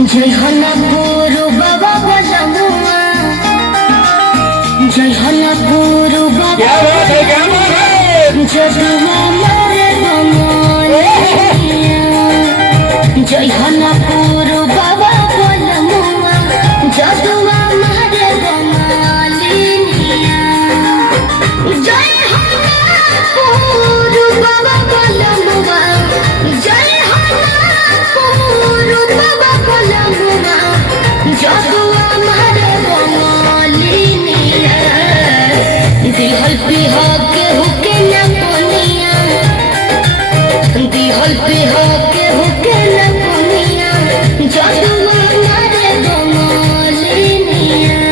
जय हला गुरु बाबा बलमुआ, जय हला गुरु बाबा। क्या बात है, क्या बात है। जदुआ मारे बमोलिया, जय हला गुरु बाबा बलमुआ, जदुआ मारे बमोलिया। जय हला गुरु बाबा बलमुआ, जय हला गुरु बाबा बलमुआ, जदुआ मारे बमोलिया। दिहल पिहा के हुके न कोनिया, दिहल पिहा के हुके न कोनिया, जदुआ मारे बमोलिया।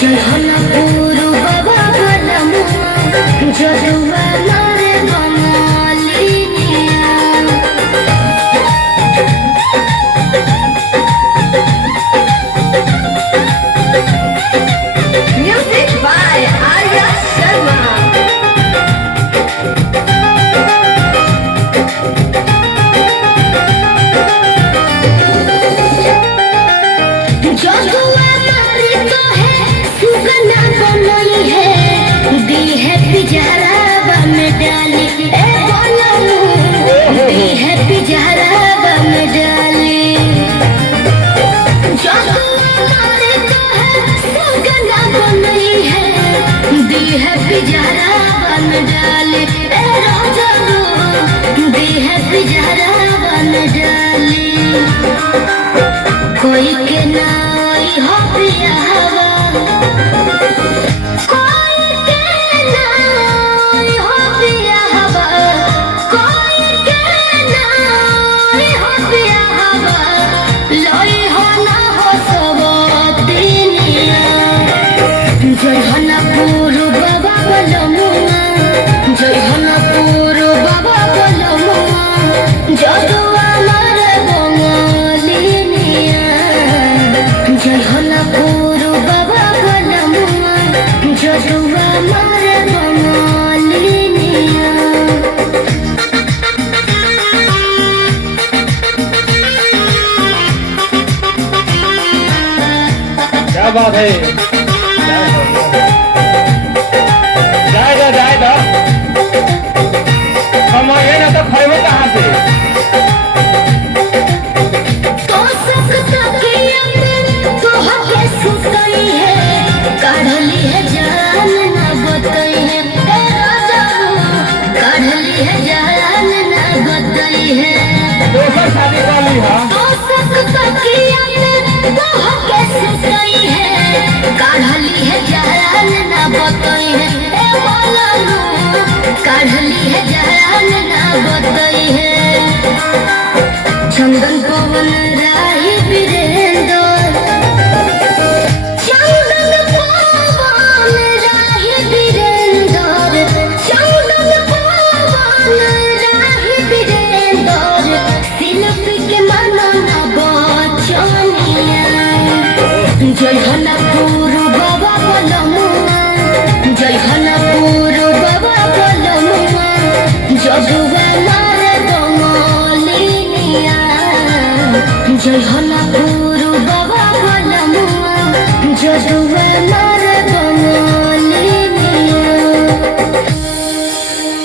जय हला गुरु बाबा बलमुआ, जदुआ मारे बमोलिया। Music by Arya Sharma. जदुआ मारी तो है सुगना बनई है, दी है पिजरा में डाली ए बोलू, दी है पिजरा में डाली। जदुआ मारी तो है सुगना बनई है, दी है पिजरा में डाली ए राजाऊ, दी है पिजरा में डाली। कोई के नाई हो पियावा, कोई के नाई हो पियावा, कोई के नाई हो पियावा, लोई हो ना हो सबोतिनिया। जय हला गुरु बाबा बलमुआ, जय हला गुरु बाबा बलमुआ, जदुआ मारे बमोलिया। जय हला गुरु बाबा बलमुआ, जदुआ मारे बमोलिया। क्या बात है। जाएगा हम आए ना तो खाएगा कहाँ से। तो सकता कि अपन तो हके सुतई है, काढ़ली है जान ना बतई है ए राजाऊ, काढ़ली है जान ना बतई है। दोसर शादी वाली हाँ। तो सकता कि अपन तो हके सुतई है, काढ़ली है जान ना बतई है ए बोलू, काढ़ली है जान ना बतई है। चंदन पवन राही वीरेंद्र, चंदन पवन राही वीरेंद्र, चंदन पवन राही वीरेंद्र, शिल्पी के मनना बचनिया। जय हला गुरु बाबा बलमुआ, जय हला गुरु बाबा बलमुआ, जदुआ मारे बमोलिया। जय हला गुरु बाबा बलमुआ, जदुआ